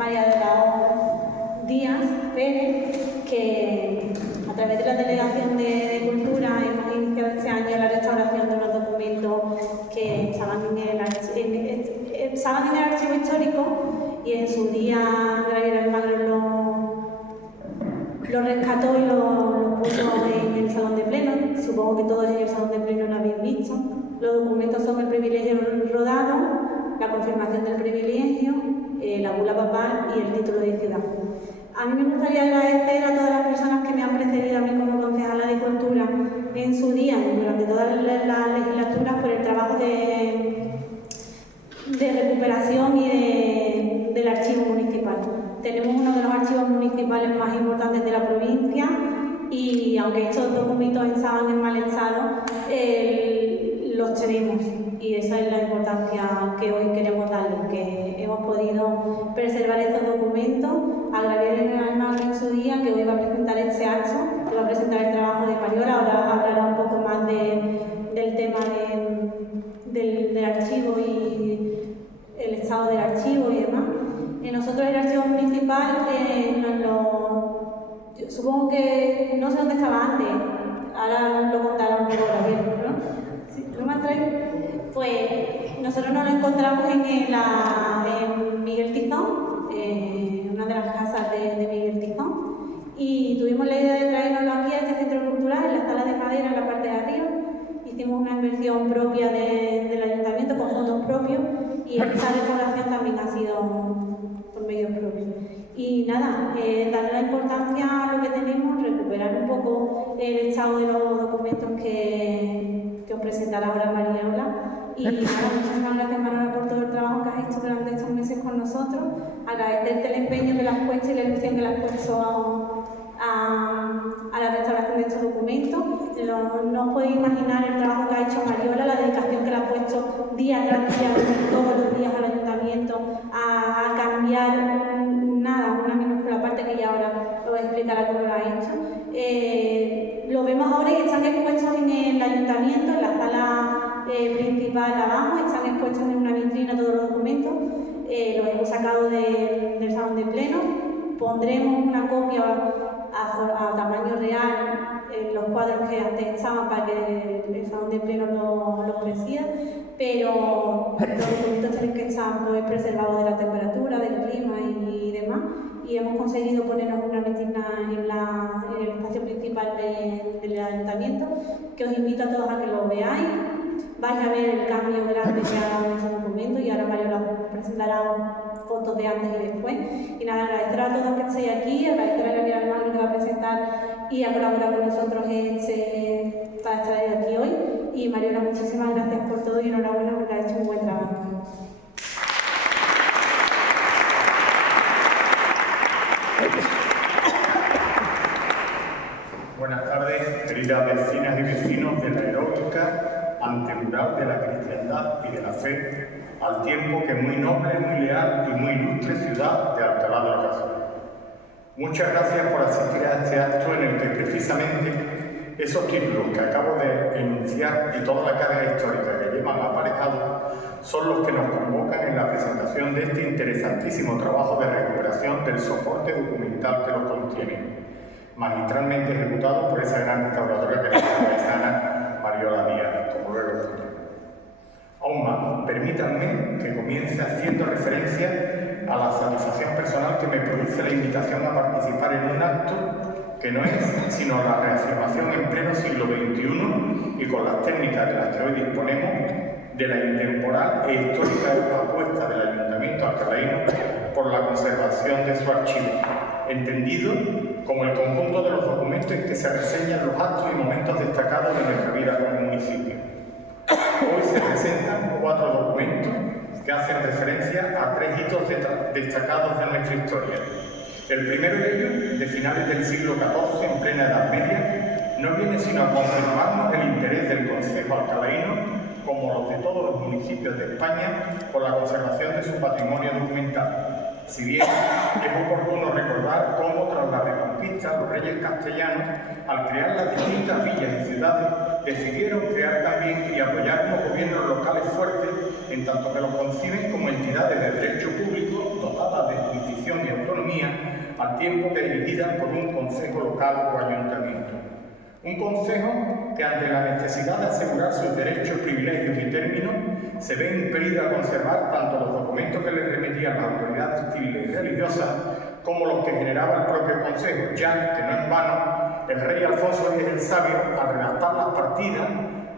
María de la Díaz Pérez, que a través de la Delegación de Cultura hemos iniciado este año la restauración de unos documentos que estaban en el archivo histórico y en su día Gabriel Almagro lo rescató y lo puso en el salón de pleno. Supongo que todos en el salón de pleno lo habéis visto. Los documentos son el privilegio rodado, la confirmación del privilegio, la bula papal y el título de ciudad. A mí me gustaría agradecer a todas las personas que me han precedido a mí como concejala de Cultura en su día, durante todas las legislaturas, por el trabajo de recuperación y del archivo municipal. Tenemos uno de los archivos municipales más importantes de la provincia y aunque estos documentos estaban en mal estado, los tenemos y esa es la importancia que hoy queremos darle, que hemos podido preservar estos documentos. Agradecer a Almagro en su día que hoy va a presentar este acto, que va a presentar el trabajo de Mariola, ahora hablará un poco más del tema del archivo y el estado del archivo y demás. Nosotros el archivo municipal supongo que no sé dónde estaba antes, ahora lo contará un poco Gabriel, ¿no? ¿Sí? ¿Lo más trae? Pues nosotros nos lo encontramos en Miguel Tizón, una de las casas de Miguel Tizón, y tuvimos la idea de traernoslo aquí a este centro cultural, en la sala de madera, en la parte de arriba. Hicimos una inversión propia del ayuntamiento con fondos propios y esta restauración también ha sido por medios propios. Y nada, darle la importancia a lo que tenemos, recuperar un poco el estado de los documentos que os presentará ahora Mariola. Y nada, muchísimas gracias Manuela por todo el trabajo que has hecho durante estos meses con nosotros. Agradecerte el empeño que le has puesto y la ilusión que le has puesto a la restauración de estos documentos. No os podéis imaginar el trabajo que ha hecho Mariola, la dedicación que le ha puesto día tras día, todos los días al ayuntamiento, a cambiar una minúscula parte que ya ahora os explicará cómo lo ha hecho. Lo vemos ahora y están expuestos en el ayuntamiento, en la sala principal abajo, están expuestos en una vitrina todos los documentos. Los hemos sacado del salón de pleno. Pondremos una copia a tamaño real en los cuadros que antes estaban para que el salón de pleno los presida, pero los documentos tienen que estar preservados de la temperatura, del clima y demás, y hemos conseguido ponernos una vitrina en el espacio principal del ayuntamiento, que os invito a todos a que lo veáis. Vais a ver el cambio grande que ha dado en ese documento y ahora Mario os presentará fotos de antes y después. Y nada, agradecer a todos que estéis aquí, agradecer a Gabriel Almagro que va a presentar y a colaborar con nosotros para estar aquí hoy. Y Mariola, muchísimas gracias por todo y enhorabuena porque has hecho un buen trabajo. Buenas tardes, queridas vecinas y vecinos de la heroica antemural de la cristiandad y de la fe, al tiempo que muy noble, muy leal y muy ilustre ciudad de Alcalá de la Ribera. Muchas gracias por asistir a este acto en el que precisamente esos títulos que acabo de enunciar y toda la carga histórica que llevan aparejado son los que nos convocan en la presentación de este interesantísimo trabajo de recuperación del soporte documental que los contiene, magistralmente ejecutado por esa gran restauradora que es la paisana Mariola Díaz, como luego explicaré. Aún más, permítanme que comience haciendo referencia a la satisfacción personal que me produce la invitación a participar en un acto que no es sino la reafirmación en pleno siglo XXI y con las técnicas de las que hoy disponemos de la intemporal e histórica apuesta del Ayuntamiento alcalaíno por la conservación de su archivo, entendido como el conjunto de los documentos en que se reseñan los actos y momentos destacados de nuestra vida como municipio. Hoy se presentan 4 documentos que hacen referencia a 3 hitos destacados de nuestra historia. El primero de ellos, de finales del siglo XIV, en plena Edad Media, no viene sino a confirmarnos el interés del Concejo alcalaíno, como los de todos los municipios de España, por la conservación de su patrimonio documental. Si bien es oportuno recordar cómo, tras la Reconquista, los reyes castellanos, al crear las distintas villas y ciudades, decidieron crear también y apoyar unos gobiernos locales fuertes, en tanto que los conciben como entidades de derecho público dotadas de jurisdicción tiempo que dirigida por un concejo local o ayuntamiento. Un concejo que, ante la necesidad de asegurar sus derechos, privilegios y términos, se ve impelido a conservar tanto los documentos que le remitían las autoridades civiles y religiosas como los que generaba el propio concejo, ya que no en vano el rey Alfonso X el Sabio, al redactar las partidas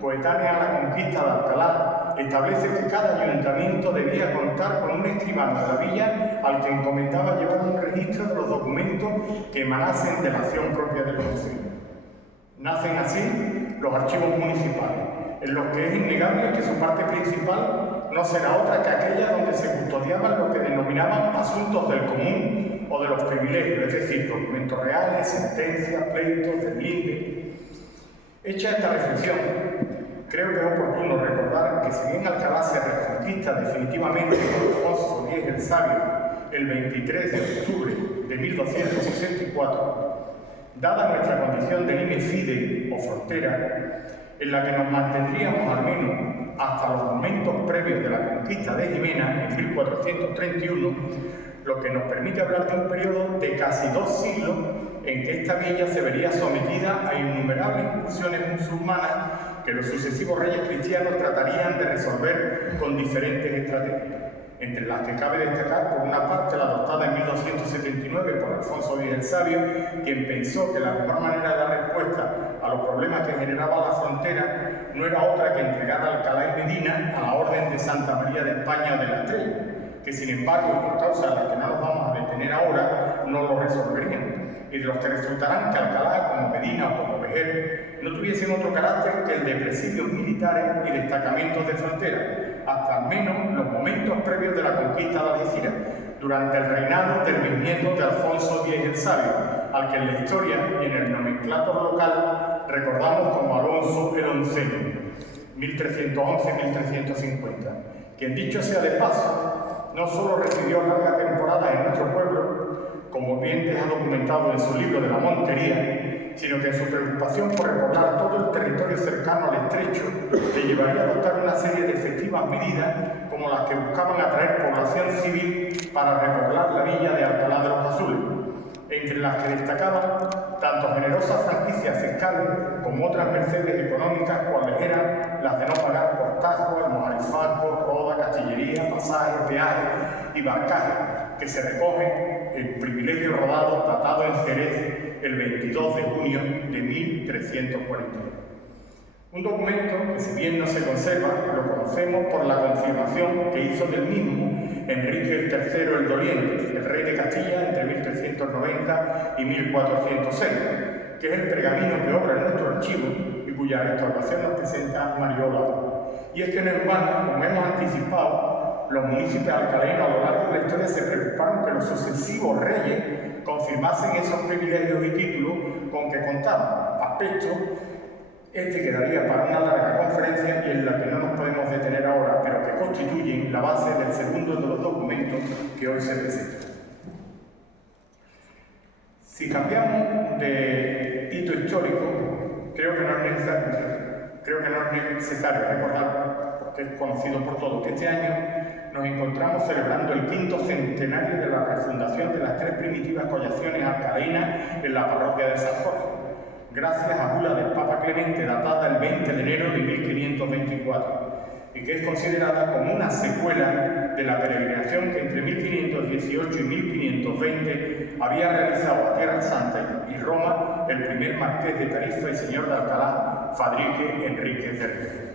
coetáneas a la conquista de Alcalá, establece que cada ayuntamiento debía contar con un escribano de la villa al que encomendaba llevar un registro de los documentos que emanasen de la acción propia del concejo. Nacen así los archivos municipales, en los que es innegable que su parte principal no será otra que aquella donde se custodiaban lo que denominaban asuntos del común o de los privilegios, es decir, documentos reales, sentencias, pleitos, deslindes. Hecha esta reflexión, creo que es oportuno recordar que si bien Alcalá se reconquista definitivamente por Alfonso X el Sabio el 23 de octubre de 1264, dada nuestra condición de lime fide o frontera, en la que nos mantendríamos al menos hasta los momentos previos de la conquista de Jimena en 1431, lo que nos permite hablar de un periodo de casi 2 siglos en que esta villa se vería sometida a innumerables incursiones musulmanas que los sucesivos reyes cristianos tratarían de resolver con diferentes estrategias, entre las que cabe destacar, por una parte, la adoptada en 1279 por Alfonso X el Sabio, quien pensó que la mejor manera de dar respuesta a los problemas que generaba la frontera no era otra que entregar Alcalá y Medina a la Orden de Santa María de España de la Estrella, que sin embargo, por causa de las que no nos vamos a detener ahora, no lo resolverían, y de los que resultarán que Alcalá, como Medina o como Vejer, no tuviesen otro carácter que el de presidios militares y destacamentos de frontera, hasta al menos los momentos previos de la conquista de Algeciras, durante el reinado del bisnieto de Alfonso X el Sabio, al que en la historia y en el nomenclátor local recordamos como Alonso el Onceno, 1311-1350, quien, dicho sea de paso, no solo residió larga temporada en nuestro pueblo, como bien deja documentado en su libro de la Montería, sino que en su preocupación por repoblar todo el territorio cercano al estrecho le llevaría a adoptar una serie de efectivas medidas como las que buscaban atraer población civil para repoblar la villa de Alcalá de los Azules, entre las que destacaban tanto generosas franquicias fiscales como otras mercedes económicas, cuales eran las de no pagar portajo, almojarifacos, roda, castillería, pasajes, peajes y barcajes, que se recogen el privilegio rodado datado en Jerez el 22 de junio de 1342. Un documento que, si bien no se conserva, lo conocemos por la confirmación que hizo del mismo Enrique III el Doliente, el rey de Castilla, entre 1390 y 1406, que es el pergamino que obra en nuestro archivo y cuya restauración nos presenta Mariola. Y es que en el vano, como hemos anticipado, los municipios alcalaínos a lo largo de la historia se preocuparon que los sucesivos reyes confirmasen esos privilegios y títulos con que contaban, aspecto este quedaría para una larga conferencia y en la que no nos podemos detener ahora, pero que constituyen la base del segundo de los documentos que hoy se presentan. Si cambiamos de hito histórico, creo que no es necesario recordar, porque es conocido por todos, que este año nos encontramos celebrando el 5º centenario de la refundación de las 3 primitivas collaciones alcalainas en la parroquia de San Jorge, gracias a bula del Papa Clemente datada el 20 de enero de 1524, y que es considerada como una secuela de la peregrinación que entre 1518 y 1520 había realizado a Tierra Santa y Roma el primer marqués de Tarifa y señor de Alcalá, Fadrique Enríquez de Rivera.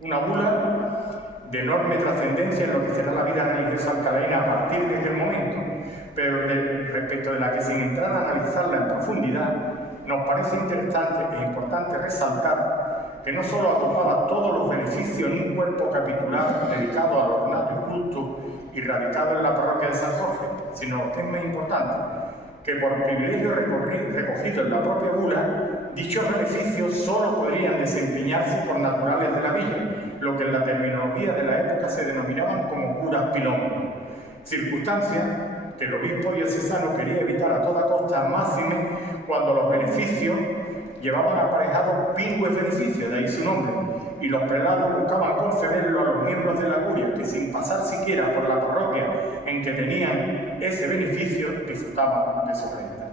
Una bula de enorme trascendencia en lo que será la vida religiosa alcalaína a partir de aquel momento, pero respecto de la que, sin entrar a analizarla en profundidad, nos parece interesante e importante resaltar que no solo agrupaba todos los beneficios en un cuerpo capitular dedicado al ornato y culto y radicado en la parroquia de San Jorge, sino, que es más importante, que por privilegio recogido en la propia bula, dichos beneficios solo podrían desempeñarse por naturales de la villa, lo que en la terminología de la época se denominaban como curas pilón, circunstancia que el obispo diocesano quería evitar a toda costa, máxime cuando los beneficios llevaban aparejados pingües beneficios, de ahí su nombre, y los prelados buscaban concederlo a los miembros de la curia que, sin pasar siquiera por la parroquia en que tenían ese beneficio, disfrutaban de su renta.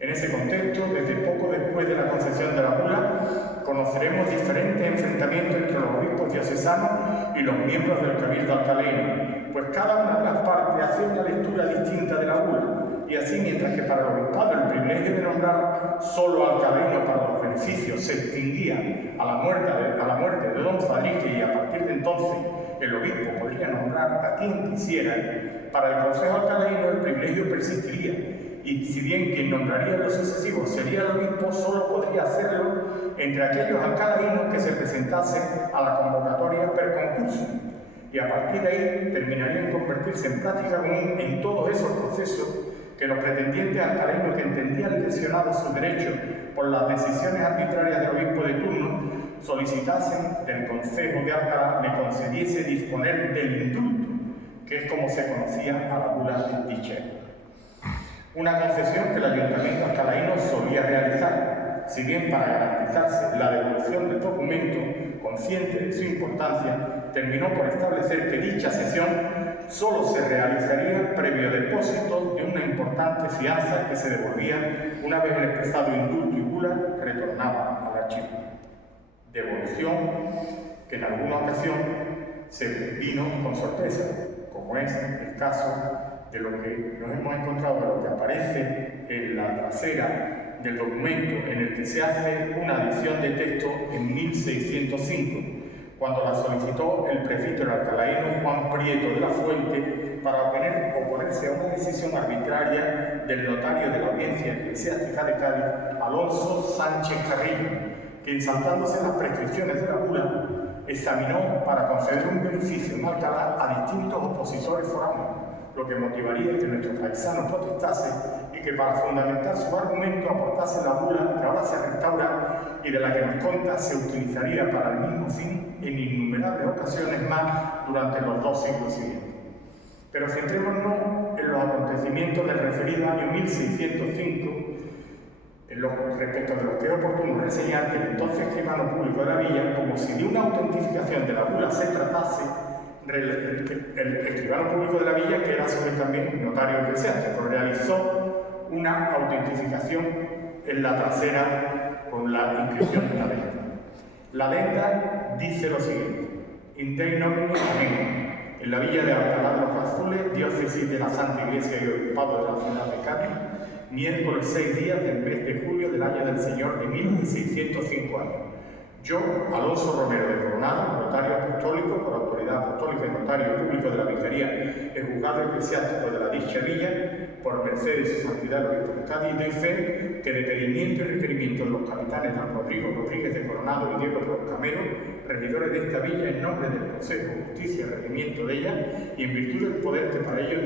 En ese contexto, desde poco después de la concesión de la bula, conoceremos diferentes enfrentamientos entre los obispos diocesanos y los miembros del cabildo alcalaino, pues cada una de las partes hacía una lectura distinta de la bula, y así, mientras que para el obispado el privilegio de nombrar solo alcalaino para los beneficios se extinguía a la muerte de don Fadrique, y a partir de entonces el obispo podría nombrar a quien quisiera, para el consejo alcalaino el privilegio persistiría, y si bien quien nombraría los sucesivos sería el obispo, solo podría hacerlo entre aquellos alcalainos que se presentasen a la convocatoria per concurso, y a partir de ahí terminaría en convertirse en práctica común en todos esos procesos que los pretendientes alcalainos que entendían lesionados sus derechos por las decisiones arbitrarias del obispo de turno solicitasen del Consejo de Alcalá le concediese disponer del indulto, que es como se conocía a la bula de dicha época. Una concesión que el ayuntamiento alcalaíno solía realizar, si bien para garantizarse la devolución del documento, consciente de su importancia, terminó por establecer que dicha cesión solo se realizaría previo depósito de una importante fianza que se devolvía una vez el expresado indulto y bula retornaba al archivo. Devolución que en alguna ocasión se vino con sorpresa, como es el caso de lo que nos hemos encontrado, de lo que aparece en la trasera del documento, en el que se hace una adición de texto en 1605, cuando la solicitó el presbítero alcalaíno Juan Prieto de la Fuente para oponerse a una decisión arbitraria del notario de la Audiencia Eclesiástica de Cádiz, Alonso Sánchez Carrillo, que, saltándose las prescripciones de la bula, examinó para conceder un beneficio en Alcalá a distintos opositores foráneos, lo que motivaría que nuestro paisano protestase y que, para fundamentar su argumento, aportase la bula que ahora se restaura y de la que nos conta se utilizaría para el mismo fin en innumerables ocasiones más durante los 2 siglos siguientes. Pero centrémonos en los acontecimientos del referido año 1605, respecto de lo que es oportuno reseñar que el entonces escribano público de la villa, como si de una autentificación de la bula se tratase, el escribano público de la villa, que era a su vez también notario eclesiástico, realizó una autentificación en la trasera con la inscripción de la venta. La venta dice lo siguiente: In Dei nomine Amén. En la villa de Alcalá de los Azules, diócesis de la Santa Iglesia y Obispado de la ciudad de Cádiz, miércoles 6 días del mes de julio del año del Señor de 1605 años. Yo, Alonso Romero de Coronado, notario apostólico por autoridad apostólica y notario público de la Vicaría del Juzgado Eclesiástico de la dicha villa, por merced de su santidad el obispo de Cádiz, doy fe que de pedimiento y requerimiento de los capitanes don Rodrigo Rodríguez de Coronado y Diego Procamero, regidores de esta villa, en nombre del Consejo de Justicia y Regimiento de ella, y en virtud del poder que para ello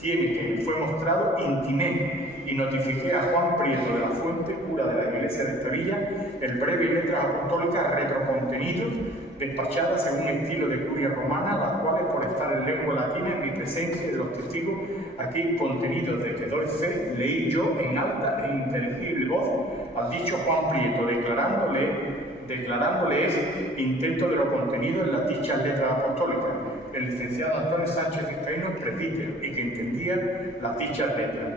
tiene que me fue mostrado, intimé y notifiqué a Juan Prieto de la Fuente, cura de la Iglesia de esta villa, el breve y letras apostólicas retrocontenidos, despachadas según estilo de curia romana, las cuales, por estar en lengua latina, en mi presencia y de los testigos aquí contenidos de que doy fe, leí yo en alta e inteligible voz al dicho Juan Prieto, declarándole ese intento de lo contenido en las dichas letras apostólicas, el licenciado Antonio Sánchez Vizcaíno, presbítero, y que entendía las dichas letras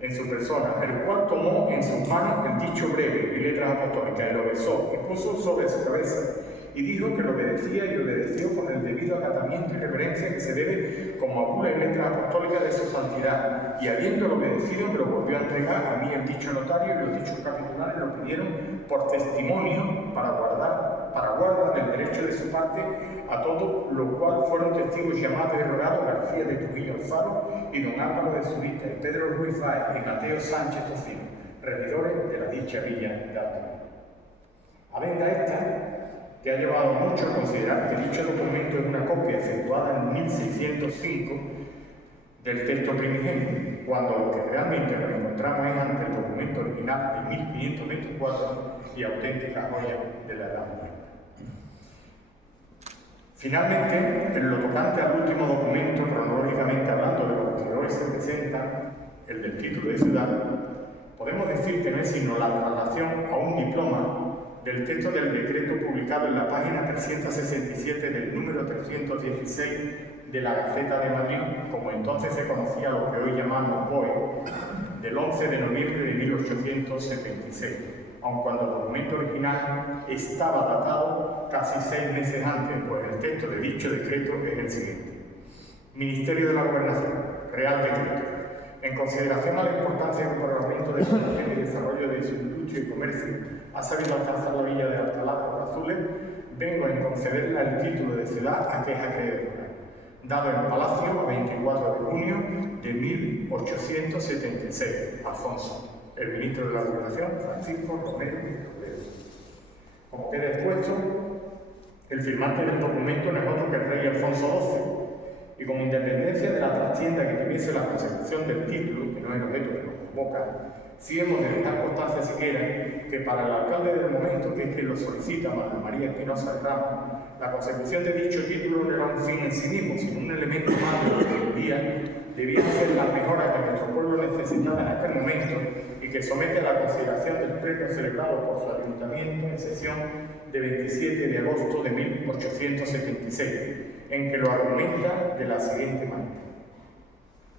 en su persona, el cual tomó en sus manos el dicho breve y letras apostólicas y lo besó y puso sobre su cabeza y dijo que lo obedecía y obedeció con el debido acatamiento y reverencia que se debe como a bula y letras apostólicas de su santidad, y habiéndolo obedecido me lo volvió a entregar a mí el dicho notario, y los dichos capitulares lo pidieron por testimonio para guardar el derecho de su parte, a todo lo cual fueron testigos llamados y rogados García de Trujillo Alfaro y don Álvaro de Zurita y Pedro Ruiz Báez y Mateo Sánchez Tocino, regidores de la dicha villa de Alcalá. Habenda esta, que ha llevado mucho a considerar que dicho documento es una copia efectuada en 1605 del texto primigenio, cuando lo que realmente nos encontramos es ante el documento original de 1524 y auténtica joya de la Edad Moderna. Finalmente, en lo tocante al último documento, cronológicamente hablando de lo que hoy se presenta, el del título de ciudad, podemos decir que no es sino la traslación a un diploma del texto del decreto publicado en la página 367 del número 316 de la Gaceta de Madrid, como entonces se conocía lo que hoy llamamos BOE, del 11 de noviembre de 1876, aun cuando el documento original estaba datado casi 6 meses antes, pues el texto de dicho decreto es el siguiente. Ministerio de la Gobernación, Real Decreto. En consideración a la importancia del corregimiento de explotación y desarrollo de su industria y comercio ha sabido alcanzar la villa de Alcalá por Azules, vengo a concederle el título de ciudad a que es acreedora, dado en Palacio 24 de junio de 1876, Alfonso, el ministro de la Gobernación, Francisco Romero Toledo. Como queda expuesto, el firmante del documento no es otro que el rey Alfonso XII, y con independencia de la trastienda que tuviese la consecución del título, que no es el objeto que nos convoca, sí hemos de dejar constancia siquiera que para el alcalde del momento, que es quien lo solicita, María Espinosa de Ramos, la consecución de dicho título no era un fin en sí mismo, sino un elemento más de lo que hoy día debía ser la mejora que nuestro pueblo necesitaba en aquel momento y que somete a la consideración del pleno celebrado por su ayuntamiento en sesión de 27 de agosto de 1876, en que lo argumenta de la siguiente manera: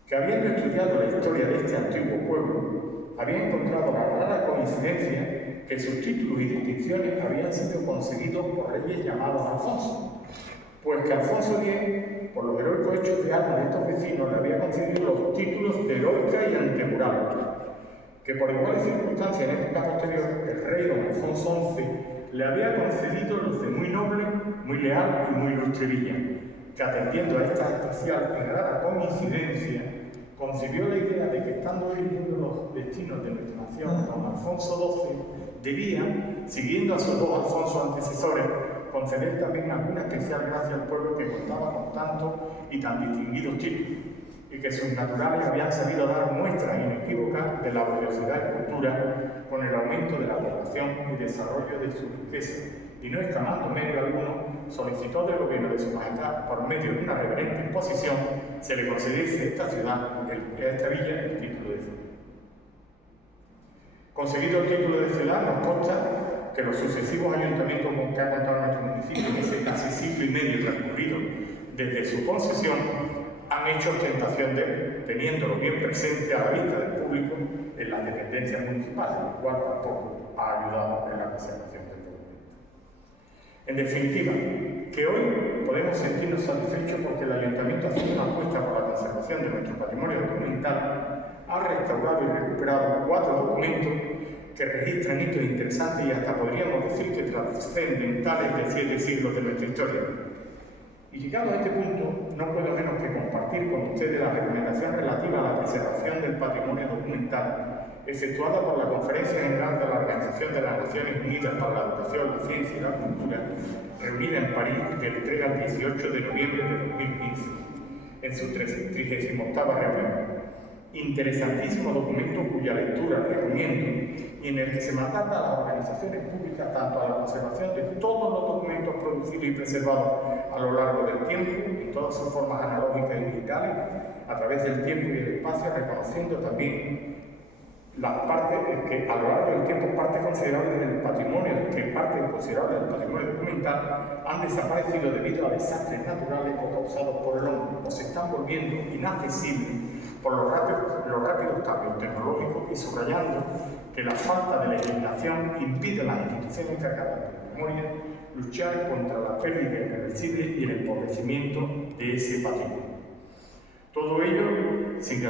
que habiendo estudiado la historia de este antiguo pueblo, había encontrado la rara coincidencia que sus títulos y distinciones habían sido conseguidos por reyes llamados Alfonso, pues que Alfonso X, por los heroicos hechos de armas de estos vecinos, le había concedido los títulos de heroica y antemural, que por iguales circunstancias en época posterior el rey don Alfonso XI le había concedido los de muy noble, muy leal y muy ilustre villa, que atendiendo a esta especial y rara coincidencia, concibió la idea de que, estando dirigiendo los destinos de nuestra nación, don Alfonso XII debía, siguiendo a sus dos Alfonso antecesores, conceder también alguna especial gracia al pueblo que contaba con tantos y tan distinguidos títulos, y que sus naturales habían sabido dar muestras inequívocas de la valiosidad y cultura con el aumento de la población y desarrollo de su riqueza, y no escamando medio alguno, solicitó del gobierno de su majestad, por medio de una reverente imposición, se le concediese a esta ciudad, a esta villa, el título de ciudad. Conseguido el título de ciudad, nos consta que los sucesivos ayuntamientos que ha contado nuestro municipio en ese casi siglo y medio transcurrido desde su concesión han hecho ostentación de él, teniéndolo bien presente a la vista del público en las dependencias municipales, lo cual tampoco ha ayudado en la conservación del documento. En definitiva, que hoy podemos sentirnos satisfechos porque el Ayuntamiento, haciendo una apuesta por la conservación de nuestro patrimonio documental, ha restaurado y recuperado 4 documentos que registran hitos interesantes y hasta podríamos decir que trascendentales de 7 siglos de nuestra historia. Y llegado a este punto, no puedo menos que compartir con ustedes la recomendación relativa a la preservación del patrimonio documental efectuada por la Conferencia General de la Organización de las Naciones Unidas para la Educación, la Ciencia y la Cultura, reunida en París del 3 al 18 de noviembre de 2015, en su 38ª reunión. Interesantísimo documento cuya lectura recomiendo y en el que se mandata a las organizaciones públicas tanto a la conservación de todos los documentos producidos y preservados a lo largo del tiempo, en todas sus formas analógicas y digitales, a través del tiempo y el espacio, reconociendo también las partes que a lo largo del tiempo parte considerable del patrimonio documental han desaparecido debido a desastres naturales o causados por el hombre o se están volviendo inaccesibles por los rápidos cambios tecnológicos y subrayando que la falta de legislación impide a las instituciones encargadas de la memoria luchar contra la pérdida irreversible y el empobrecimiento de ese patrimonio. Todo ello sin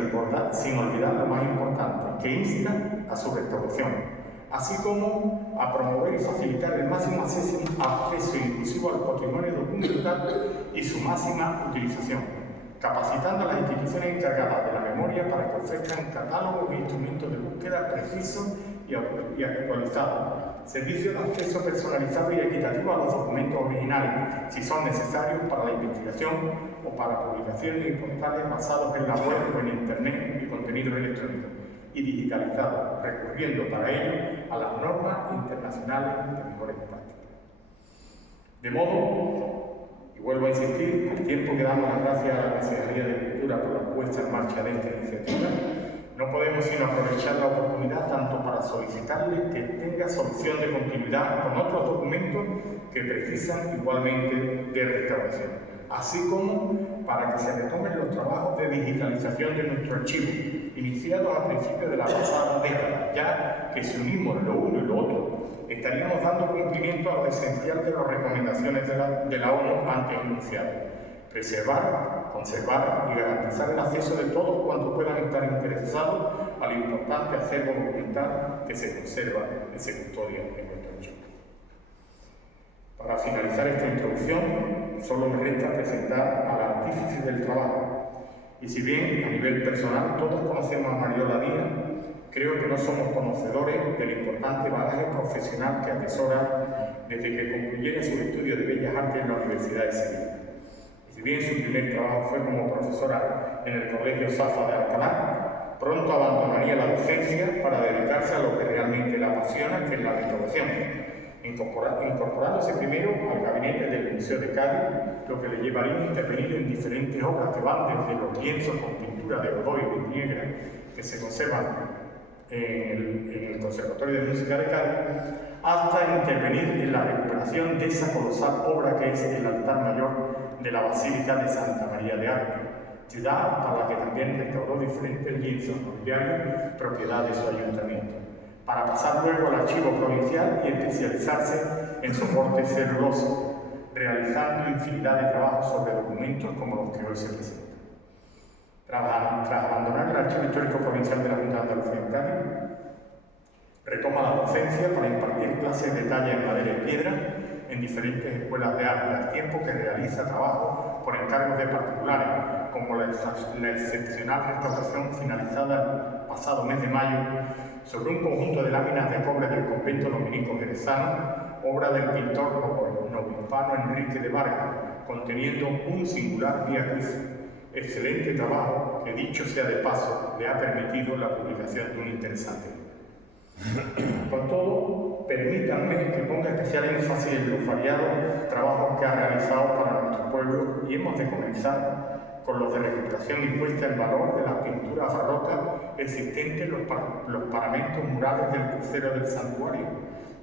olvidar lo más importante, que insta a su restauración, así como a promover y facilitar el máximo acceso inclusivo al patrimonio documental y su máxima utilización, capacitando a las instituciones encargadas de la memoria para que ofrezcan catálogos e instrumentos de búsqueda precisos y actualizados, servicios de acceso personalizado y equitativo a los documentos originales, si son necesarios para la investigación o para publicaciones y portales basados en la web o en Internet y contenidos electrónicos, y digitalizados, recurriendo para ello a las normas internacionales de mejores prácticas. De modo, y vuelvo a insistir, al tiempo que damos las gracias a la Consejería de Cultura por la puesta en marcha de esta iniciativa, No podemos sino aprovechar la oportunidad tanto para solicitarle que tenga solución de continuidad con otros documentos que precisan igualmente de restauración, así como para que se retomen los trabajos de digitalización de nuestro archivo, iniciados a principios de la pasada década, ya que si unimos lo uno y lo otro, estaríamos dando cumplimiento a lo esencial de las recomendaciones de la ONU antes enunciadas: preservar, conservar y garantizar el acceso de todos cuantos puedan estar interesados al importante acervo documental que se conserva y se custodia en nuestro archivo. Para finalizar esta introducción, solo me resta presentar al artífice del trabajo. Y si bien a nivel personal todos conocemos a Mariola Díaz, creo que no somos conocedores del importante bagaje profesional que atesora desde que concluyera sus estudios de Bellas Artes en la Universidad de Sevilla. Y si bien su primer trabajo fue como profesora en el Colegio Safa de Alcalá, pronto abandonaría la docencia para dedicarse a lo que realmente la apasiona, que es la restauración, incorporándose primero al gabinete del Museo de Cádiz, lo que le llevaría a intervenir en diferentes obras que van desde los lienzos con pintura de Godoy y Viniegra, que se conservan en el Conservatorio de Música de Cádiz, hasta intervenir en la recuperación de esa colosal obra que es el altar mayor de la Basílica de Santa María de Arte, ciudad para la que también restauró diferentes lienzos nobiliarios propiedad de su ayuntamiento, para pasar luego al archivo provincial y especializarse en soporte celuloso, realizando infinidad de trabajos sobre documentos como los que hoy se presentan. Tras abandonar el Archivo Histórico Provincial de la Junta de Andalucía en Cádiz, retoma la docencia para impartir clases de talla en madera y piedra en diferentes escuelas de arte, al tiempo que realiza trabajos por encargos de particulares, como la excepcional restauración finalizada el pasado mes de mayo sobre un conjunto de láminas de cobre del convento dominico jerezano, obra del pintor novohispano Enrique de Vargas, conteniendo un singular Vía Crucis. Excelente trabajo que, dicho sea de paso, le ha permitido la publicación de un interesante libro. Con todo, permítanme que ponga especial énfasis en los variados trabajos que ha realizado para nuestro pueblo, y hemos de comenzar con los de recuperación y puesta en valor de las pinturas barrocas existentes en los paramentos murales del crucero del santuario,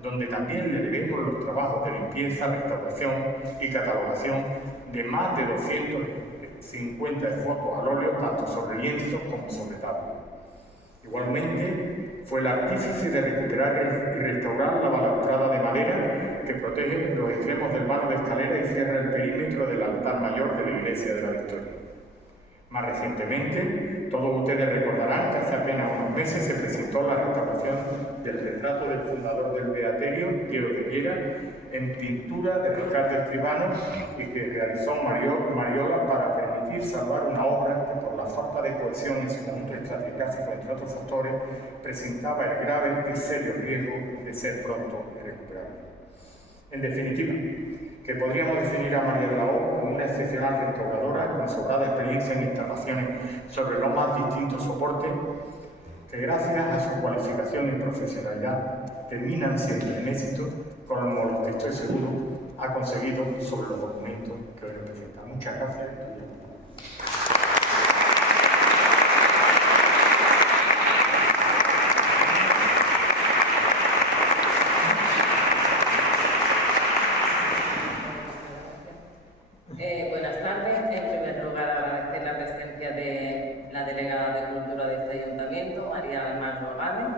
donde también le debemos los trabajos de limpieza, restauración y catalogación de más de 250 fotos al óleo, tanto sobre lienzos como sobre tabla. Igualmente, fue el artífice de recuperar y restaurar la balaustrada de madera que protege los extremos del vano de escalera y cierra el perímetro del altar mayor de la Iglesia de la Victoria. Más recientemente, todos ustedes recordarán que hace apenas unos meses se presentó la restauración del retrato del fundador del Beaterio, Diego de Viera, en pintura de Ricardo Escribano, y que realizó Mariola para permitir salvar una obra que, por la falta de cohesión en su conjunto estratigráfico, entre otros factores, presentaba el grave y serio riesgo de ser pronto irrecuperable. En definitiva, que podríamos definir a María de la O como una excepcional restauradora con sobrada experiencia en instalaciones sobre los más distintos soportes, que gracias a su cualificación y profesionalidad terminan siempre en éxito, como lo que estoy seguro ha conseguido sobre los documentos que hoy nos presenta. Muchas gracias. Buenas tardes. En primer lugar, agradecer la presencia de la delegada de Cultura de este Ayuntamiento, María Almagro Gámez,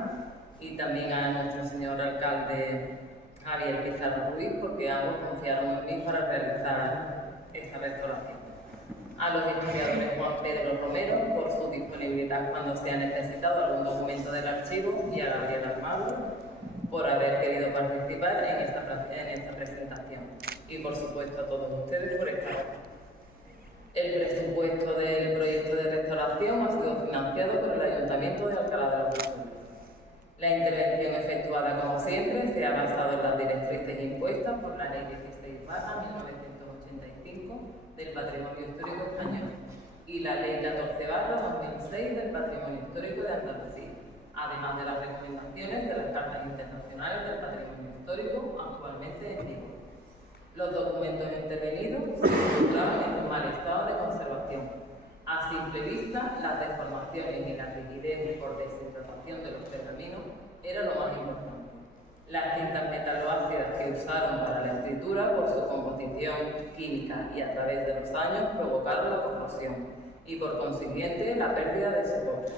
y también a nuestro señor alcalde Javier Pizarro Ruiz, porque ambos confiaron en mí para realizar esta restauración. A los historiadores Juan Pedro Romero por su disponibilidad cuando se ha necesitado algún documento del archivo, y a Gabriel Almagro por haber querido participar en esta presentación. Y por supuesto a todos ustedes por estar aquí. El presupuesto del proyecto de restauración ha sido financiado por el Ayuntamiento de Alcalá de la Ribera. La intervención efectuada, como siempre, se ha basado en las directrices impuestas por la Ley 16/1985 del Patrimonio Histórico Español y la Ley 14/2006 del Patrimonio Histórico de Andalucía, además de las recomendaciones de las Cartas Internacionales del Patrimonio Histórico actualmente en vigor. Los documentos intervenidos se encontraban en un mal estado de conservación, A simple vista, las deformaciones y la rigidez por deshidratación de los pergaminos era lo más importante. Las tintas metaloácidas que usaron para la escritura, por su composición química y a través de los años, provocaron la corrosión y, por consiguiente, la pérdida de soporte.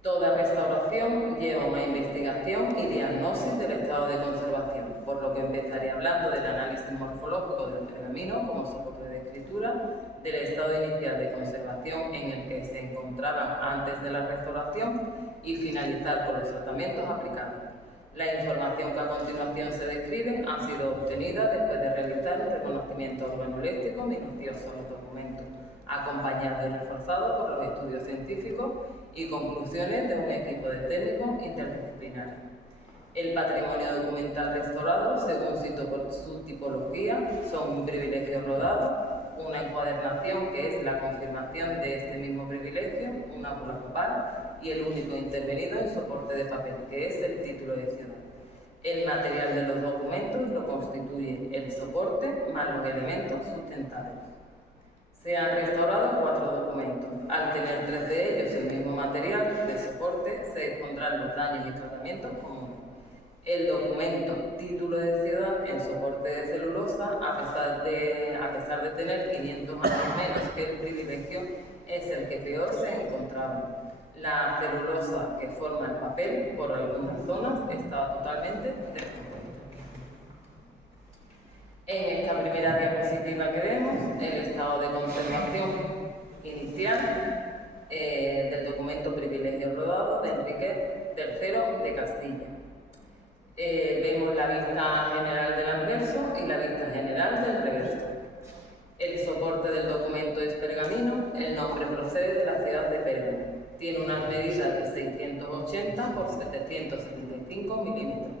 Toda restauración lleva una investigación y diagnosis del estado de conservación, por lo que empezaré hablando del análisis morfológico del pergamino como soporte de escritura, del estado inicial de conservación en el que se encontraban antes de la restauración y finalizar con los tratamientos aplicados. La información que a continuación se describe ha sido obtenida después de realizar un reconocimiento organoléctrico minucioso en los documentos, acompañado y reforzado por los estudios científicos y conclusiones de un equipo de técnicos interdisciplinarios. El patrimonio documental restaurado, según su tipología, son un privilegio rodado, una encuadernación que es la confirmación de este mismo privilegio, una bula papal y el único intervenido en soporte de papel, que es el título de ciudad. El material de los documentos lo constituye el soporte más los elementos sustentables. Se han restaurado 4 documentos. Al tener 3 de ellos el mismo material de soporte, se expondrán los daños y tratamientos comunes. El documento título de ciudad en soporte de celulosa, a pesar de tener 500 años menos que el privilegio, es el que peor se encontraba. La celulosa que forma el papel, por algunas zonas, estaba totalmente descompuesta. En esta primera diapositiva que vemos, el estado de conservación inicial del documento Privilegio Rodado de Enrique III de Castilla. Vemos la vista general del anverso y la vista general del reverso. El soporte del documento es pergamino, el nombre procede de la ciudad de Pérgamo. Tiene unas medidas de 680 por 775 milímetros.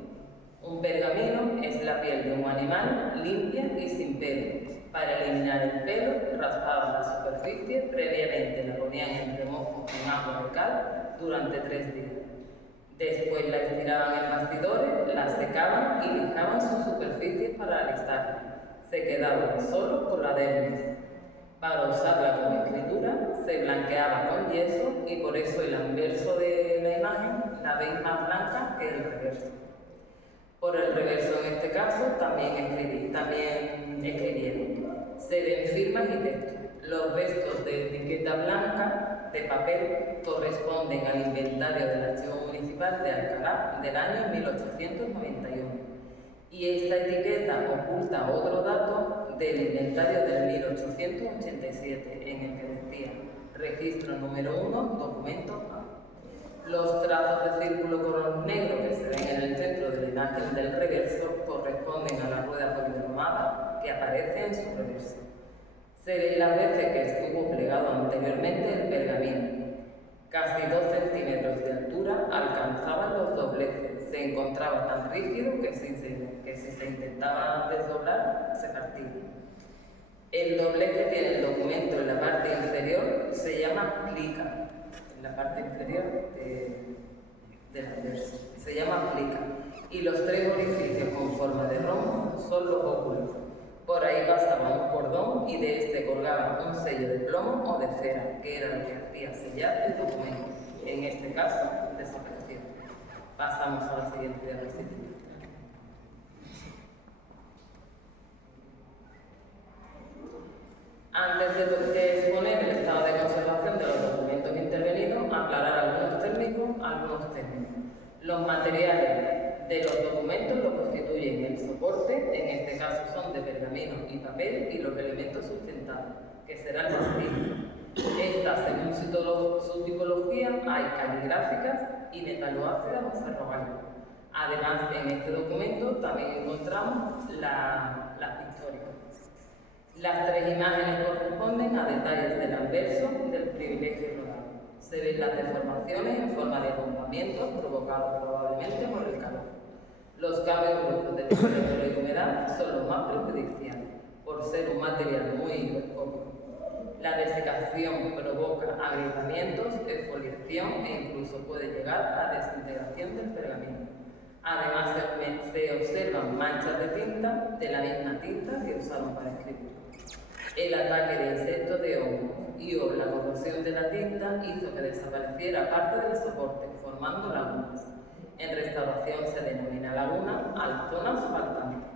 Un pergamino es la piel de un animal limpia y sin pelo. Para eliminar el pelo, raspaban la superficie, previamente la ponían en remojo con agua de cal durante 3 días. Después la estiraban en bastidores, la secaban y lijaban sus superficies para alistarla. Se quedaban solo con la dermis. Para usarla como escritura, se blanqueaba con yeso y por eso el anverso de la imagen la veis más blanca que el reverso. Por el reverso, en este caso, también escribieron. Se ven firmas y textos. Los restos de etiqueta blanca de papel corresponden al inventario del Archivo Municipal de Alcalá del año 1891. Y esta etiqueta oculta otro dato del inventario del 1887, en el que decía registro número 1, documento A. Los trazos de círculo color negro que se ven en el centro de la imagen del reverso corresponden a la rueda policromada que aparece en su reverso. Se ven las veces que estuvo plegado anteriormente el pergamino. Casi 2 centímetros de altura alcanzaban los dobleces. Se encontraba tan rígido que si se intentaba desdoblar, se partía. El doblez que tiene el documento en la parte inferior se llama plica. En la parte inferior del anverso. Se llama plica. Y los 3 orificios con forma de rombo son los óculos. Por ahí pasaba un cordón y de este colgaba un sello de plomo o de cera, que era lo que hacía sellar el documento. En este caso, desapareció. Pasamos a la siguiente diapositiva. Antes de exponer el estado de conservación de los documentos intervenidos, aclarar algunos técnicos. Los materiales de los documentos lo constituyen el soporte, en este caso son de pergamino y papel, y los elementos sustentables, que serán las tintas. Estas, según su tipología, hay caligráficas y metaloácidas o ferrogálicas. Además, en este documento también encontramos las pictóricas. Las 3 imágenes corresponden a detalles del anverso del privilegio rodado. Se ven las deformaciones en forma de abombamientos provocados probablemente por el calor. Los cambios bruscos de temperatura y humedad son los más perjudiciales, por ser un material muy higroscópico. La desecación provoca agrietamientos, exfoliación e incluso puede llegar a la desintegración del pergamino. Además, se observan manchas de tinta de la misma tinta que usaron para escribir. El ataque de insectos de hongos y la corrosión de la tinta hizo que desapareciera parte del soporte, formando lagunas. En restauración se denomina laguna a las zonas faltantes.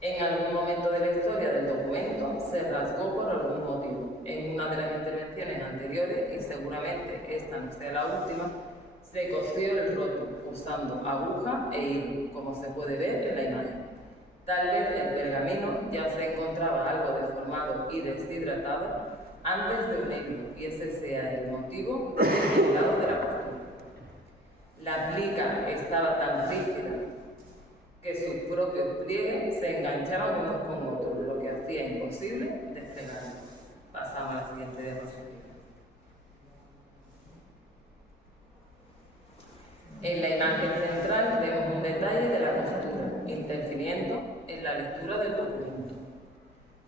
En algún momento de la historia del documento se rasgó por algún motivo. En una de las intervenciones anteriores, y seguramente esta no sea la última, se cosió el rótulo usando aguja e hilo, como se puede ver en la imagen. Tal vez el pergamino ya se encontraba algo deformado y deshidratado antes de unirlo, y ese sea el motivo del lado de la costura. La plica estaba tan rígida que sus propios pliegues se enganchaban unos con otros, lo que hacía imposible desplegarlos. Pasamos a la siguiente diapositiva. En la imagen central vemos un detalle de la costura, interfiriendo en la lectura del documento.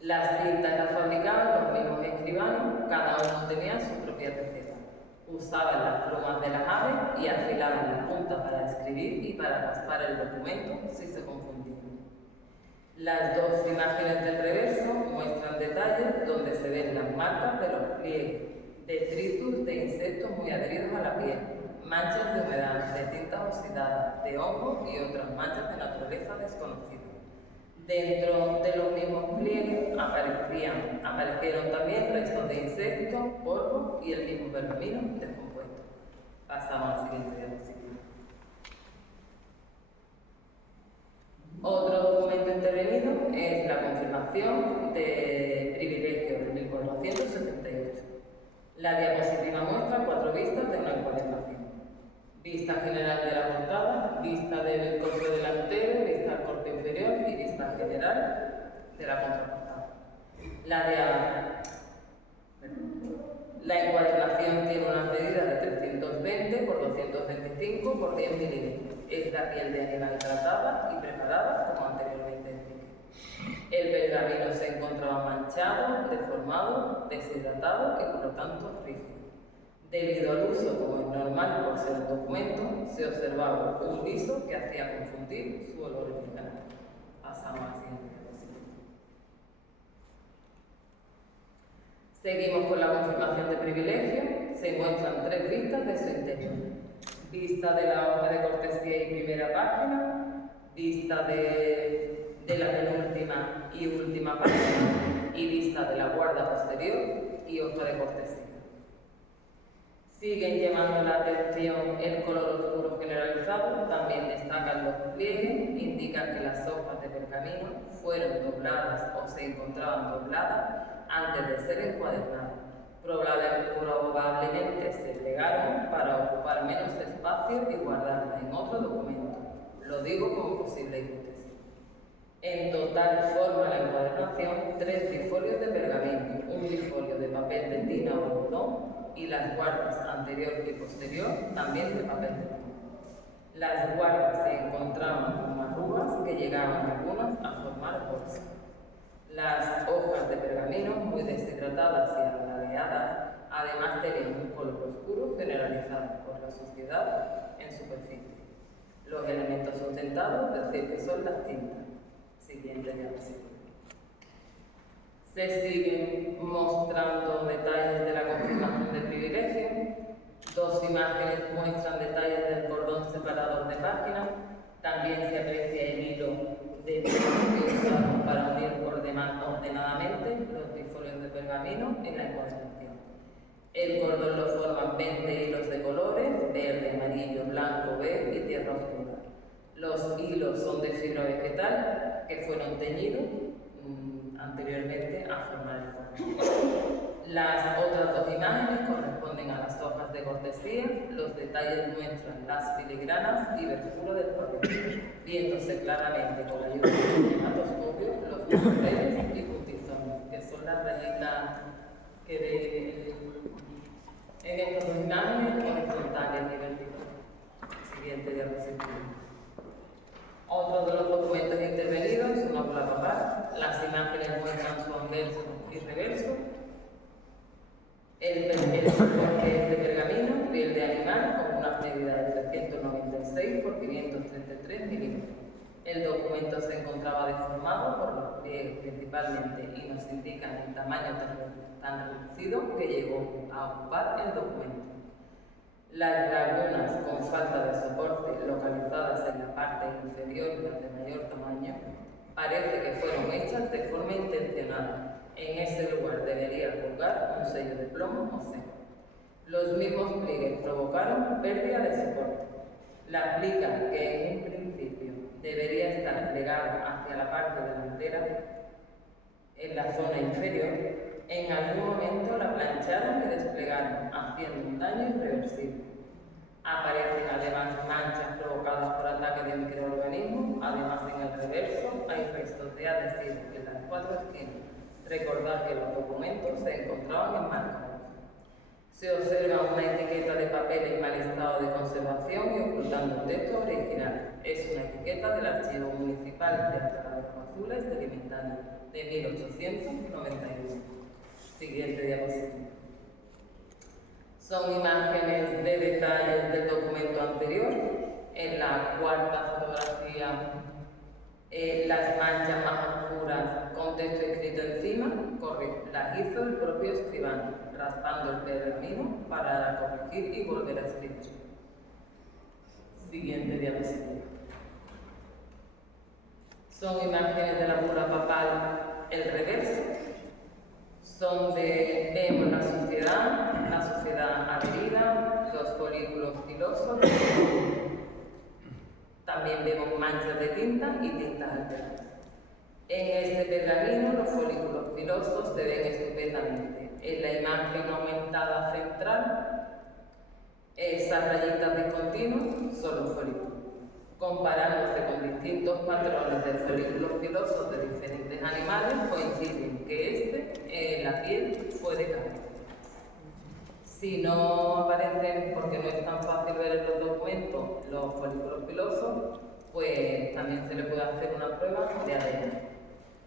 Las cintas las fabricaban los mismos escribanos, cada uno tenía su propia receta. Usaban las plumas de las aves y afilaban las puntas para escribir y para raspar el documento si se confundían. Las dos imágenes del reverso muestran detalles donde se ven las marcas de los pliegues, detritus de insectos muy adheridos a la piel, manchas de humedad, de tintas oxidadas, de hongos y otras manchas de naturaleza desconocida. Dentro de los mismos pliegues aparecieron también restos de insectos, polvo y el mismo pergamino descompuesto. Pasamos a la siguiente diapositiva. Otro documento intervenido es la confirmación de privilegio de 1478. La diapositiva muestra 4 vistas de una encuadernación. Vista general de la portada, vista del corte delantero, vista del corte inferior y vista general de la contraportada. La encuadernación tiene una medida de 320 por 225 por 10 milímetros. Es la piel de animal tratada y preparada como anteriormente expliqué. El pergamino se encontraba manchado, deformado, deshidratado y por lo tanto rígido. Debido al uso, como es normal por ser un documento, se observaba un viso que hacía confundir su olor original. Pasamos a la siguiente diapositiva. Seguimos con la confirmación de privilegio. Se muestran 3 vistas de su interior. Vista de la hoja de cortesía y primera página, vista de la penúltima y última página y vista de la guarda posterior y hoja de cortesía. Siguen llamando la atención el color oscuro generalizado, también destacan los pliegues, indican que las hojas de pergamino fueron dobladas o se encontraban dobladas antes de ser encuadernadas. Probablemente se plegaron para ocupar menos espacio y guardarlas en otro documento. Lo digo como posible hipótesis. En total forma la encuadernación 3 bifolios de pergamino, un bifolio de papel de tina o algodón y las guardas anterior y posterior también de papel de tina. Las guardas se encontraban con arrugas que llegaban algunas a formar bolsas. Las hojas de pergamino, muy deshidratadas y agladeadas, además tenían un color oscuro generalizado por la suciedad en superficie. Los elementos sustentados, decir que son las tintas. Siguiente diapositiva. Se siguen mostrando detalles de la confirmación de privilegio. 2 imágenes muestran detalles del cordón separador de páginas. También se aprecia el hilo de que usaron para unir ordenadamente los bifolios de pergamino en la encuadernación. El cordón lo forman 20 hilos de colores: verde, amarillo, blanco, verde y tierra oscura. Los hilos son de fibra vegetal que fueron teñidos anteriormente a formar el cordón. Las otras 2 imágenes corresponden a las hojas de cortesía. Los detalles muestran las filigranas y versura del papel, viéndose claramente con la ayuda del cinematoscopio los cordeles y puntizones, que son las rayitas que en estas 2 imágenes horizontales y verticales. Siguiente diapositiva. Otro de los documentos intervenidos es una bola papal. Las imágenes muestran su anverso y reverso. El soporte es de pergamino, piel de animal, con una medida de 396 por 533 milímetros. El documento se encontraba deformado por los pliegues principalmente y nos indican el tamaño terreno tan reducido que llegó a ocupar el documento. Las lagunas con falta de soporte localizadas en la parte inferior y las de mayor tamaño parece que fueron hechas de forma intencionada. En ese lugar debería colgar un sello de plomo o cera. Los mismos pliegues provocaron pérdida de soporte. La plica, que en un principio debería estar plegada hacia la parte delantera, en la zona inferior, en algún momento la plancharon y desplegaron, haciendo un daño irreversible. Aparecen además manchas provocadas por ataques de microorganismos, además en el reverso hay restos de adhesivo en las 4 esquinas. Recordad que los documentos se encontraban enmarcados. Se observa una etiqueta de papel en mal estado de conservación y ocultando el texto original. Es una etiqueta del Archivo Municipal de Alcalá de los Azules de Limitalia, de 1891. Siguiente diapositiva. Son imágenes de detalles del documento anterior. En la cuarta fotografía, las manchas más oscuras con texto escrito encima, las hizo el propio escribano, raspando el pergamino para corregir y volver a escribir. Siguiente diapositiva. Son imágenes de la bula papal, el reverso. Donde vemos la suciedad adherida, los folículos pilosos. También vemos manchas de tinta y tintas alteradas. En este pergamino los folículos pilosos se ven estupendamente. En la imagen aumentada central, esas rayitas discontinuas son los folículos. Comparándose con distintos patrones de folículos pilosos de diferentes animales, coinciden que la piel puede cambiar. Si no aparecen, porque no es tan fácil ver en los documentos los folículos pilosos, pues también se le puede hacer una prueba de ADN.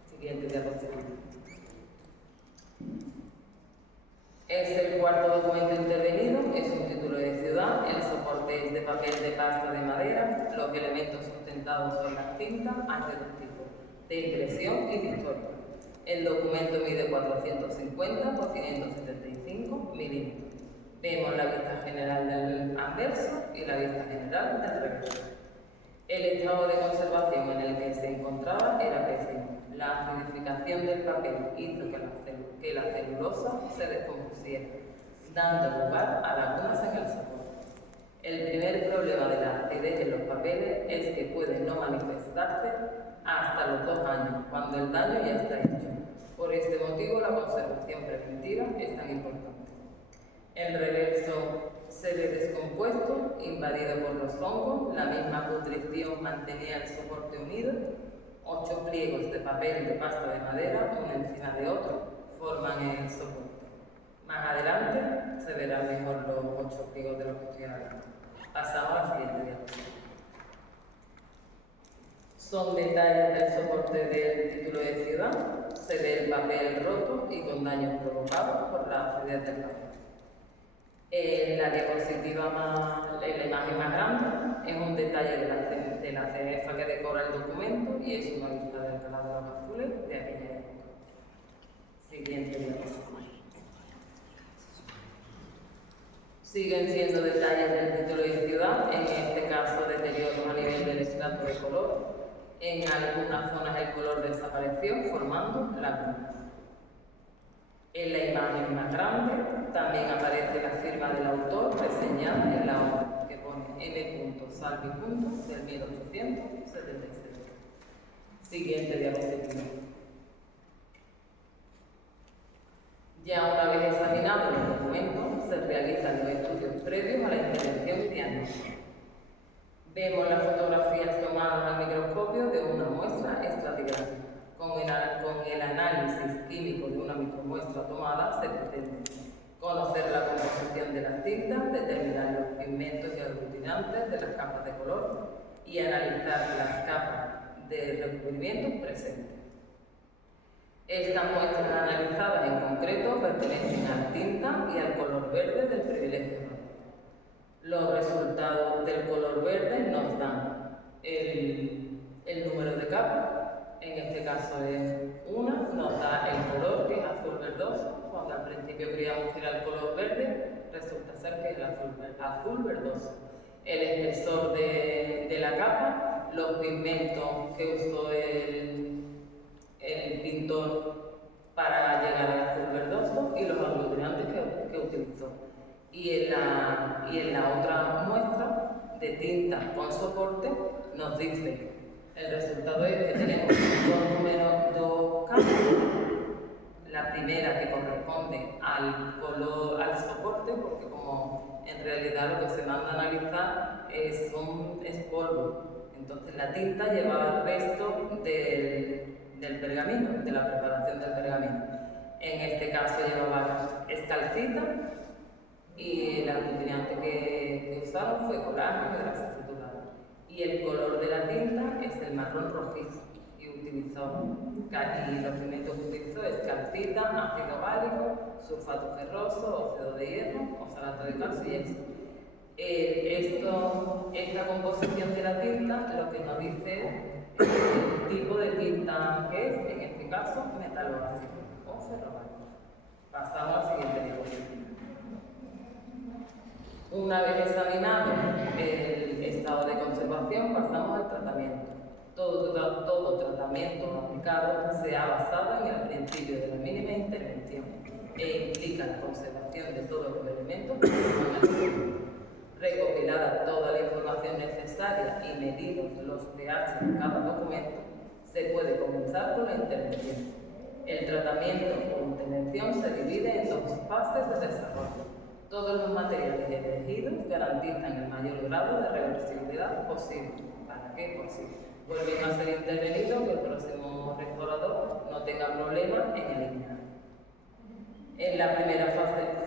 Siguiente diapositiva. Es el cuarto documento intervenido, es un título de ciudad, el soporte es de papel de pasta de madera, los elementos sustentados son las cintas, hay de dos tipos, de impresión y de historia. El documento mide 450 por 575 milímetros. Vemos la vista general del anverso y la vista general del reverso. El estado de conservación en el que se encontraba era pésimo. La acidificación del papel hizo que la celulosa se descompusiera, dando lugar a lagunas en el soporte. El primer problema de la acidez en los papeles es que puede no manifestarse hasta los 2 años, cuando el daño ya está hecho. Por este motivo, la conservación preventiva es tan importante. El reverso se ve descompuesto, invadido por los hongos, la misma nutrición mantenía el soporte unido. 8 pliegos de papel de pasta de madera, uno encima de otro, forman el soporte. Más adelante se verán mejor los 8 pliegos de los que estoy hablando. Pasamos al siguiente diapositiva. Son detalles del soporte del título de ciudad. Se ve el papel roto y con daños provocados por la acidez del café. La diapositiva en la imagen más grande es un detalle de la cenefa que decora el documento y es una lista de Alcalá de los Azules de aquella época. Siguiente diapositiva. Siguen siendo detalles del título de ciudad, en este caso deterioros a nivel del estrato de color. En algunas zonas el color desapareció formando lagunas. En la imagen más grande también aparece la firma del autor reseñada en la obra, que pone M. Salvi. Del 1876. Siguiente diapositiva. Ya una vez examinados los documentos, se realizan los estudios previos a la intervención diagnóstica. Vemos las fotografías tomadas al microscopio de una muestra estratigráfica. Con el análisis químico de una micromuestra tomada se pretende conocer la composición de las tintas, determinar los pigmentos y aglutinantes de las capas de color y analizar las capas de recubrimiento presentes. Estas muestras analizadas en concreto pertenecen a la tinta y al color verde del privilegio. Los resultados del color verde nos dan el número de capas. En este caso es 1, nos da el color que es azul verdoso, cuando al principio creíamos que era el color verde, resulta ser que es el azul verdoso. El espesor de la capa, los pigmentos que usó el pintor para llegar al azul verdoso y los aglutinantes que utilizó. Y en la otra muestra de tinta con soporte nos dice, el resultado es que tenemos dos capas. La primera que corresponde al color, al soporte, porque como en realidad lo que se manda a analizar es polvo. Entonces la tinta lleva el resto del pergamino, de la preparación del pergamino. En este caso llevaba escalcita y el aglutinante que usaron fue colágeno y grasa saturada. Y el color de la tinta es el marrón rojizo. Y los pigmentos que utilizó es calcita, ácido bárico, sulfato ferroso, óxido de hierro, oxalato de calcio y eso. Esta composición de la tinta lo que nos dice es el tipo de tinta que es, en este caso, metaloácido o ferrobárico. Pasamos al siguiente diapositiva. Una vez examinado el estado de conservación, pasamos al tratamiento. Todo tratamiento aplicado se ha basado en el principio de la mínima intervención e implica la conservación de todos los elementos que forman el producto. Recopilada toda la información necesaria y medidos los pH de cada documento, se puede comenzar con la intervención. El tratamiento o intervención se divide en dos fases de desarrollo. Todos los materiales elegidos garantizan el mayor grado de reversibilidad posible. ¿Para qué posible? Vuelven a ser intervenidos, que el próximo restaurador no tenga problema en eliminar. En la primera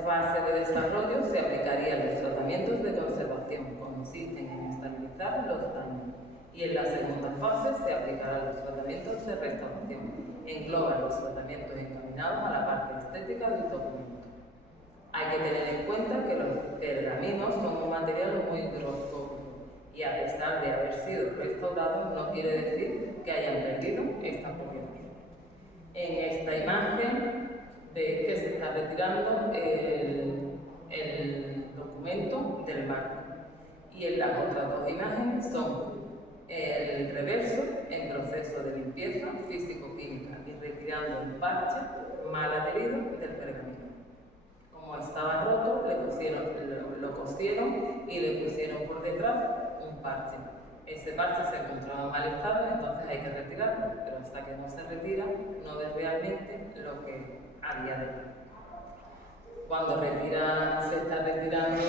fase de desarrollo se aplicarían los tratamientos de conservación, que consisten en estabilizar los daños. Y en la segunda fase se aplicarán los tratamientos de restauración. Engloban los tratamientos encaminados a la parte estética del documento. Hay que tener en cuenta que los pergaminos son un material muy grosco y a pesar de haber sido restaurados no quiere decir que hayan perdido esta propiedad. En esta imagen veis que se está retirando el documento del marco y en las otras dos imágenes son el reverso en proceso de limpieza físico-química y retirando el parche mal adherido del pergamino. Como estaba roto, lo cosieron y le pusieron por detrás un parche. Ese parche se encontraba en mal estado, entonces hay que retirarlo, pero hasta que no se retira, no ves realmente lo que había detrás. Cuando se está retirando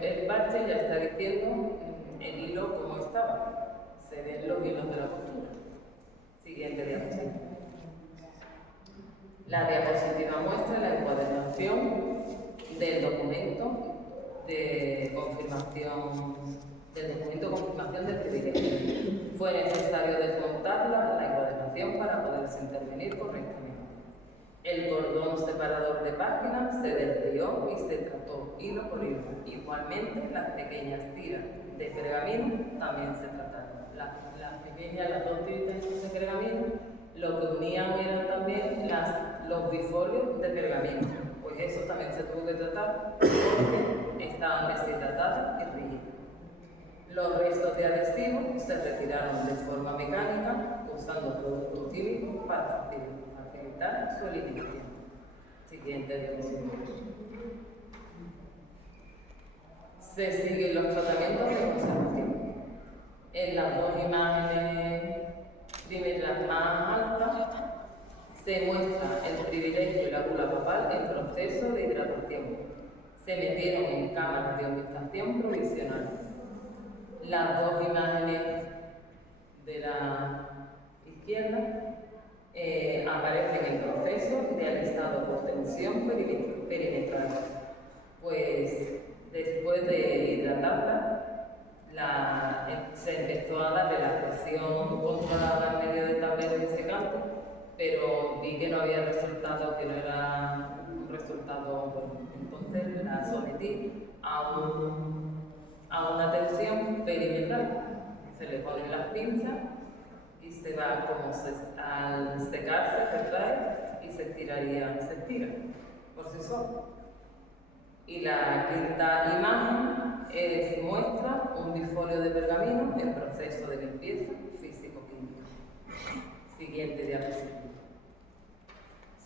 el parche, ya está diciendo el hilo como estaba. Se ven los hilos de la costura. Siguiente diapositiva. La diapositiva muestra la encuadernación del documento de confirmación del privilegio. Fue necesario desmontar la encuadernación para poderse intervenir correctamente. El cordón separador de páginas se desvió y se trató hilo por hilo. Igualmente, las pequeñas tiras de pergamino también se trataron. Las dos tiras de pergamino, lo que unían eran también los bifolios de pergamino. Pues eso también se tuvo que tratar porque estaban deshidratadas y rígidas. Los restos de adhesivo se retiraron de forma mecánica usando productos químicos para facilitar su eliminación. Siguiente diapositiva. Se siguen los tratamientos de conservación. En las dos imágenes primeras más altas se muestra el privilegio y la gula papal en proceso de hidratación. Se metieron en cámaras de humectación provisionales. Las dos imágenes de la izquierda aparecen en proceso de alisado por tensión perimetral. Pues después de hidratarla, se empezó a darle la presión controlada en medio de tableros y secante, pero vi que no había resultado, que no era un resultado bueno. Entonces la sometí a una tensión perimetral. Se le ponen las pinzas y se va, al secar se retrae y se estira. Por por sí solo. Y la quinta imagen muestra un bifolio de pergamino en proceso de limpieza físico-química. Siguiente diapositiva.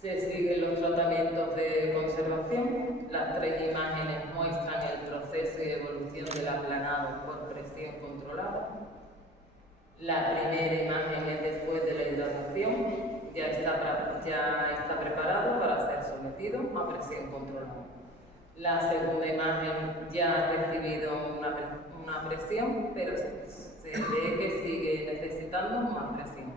Se siguen los tratamientos de conservación. Las tres imágenes muestran el proceso y evolución del aplanado por presión controlada. La primera imagen es después de la hidratación. Ya está preparado para ser sometido a presión controlada. La segunda imagen ya ha recibido una presión, pero se ve que sigue necesitando más presión.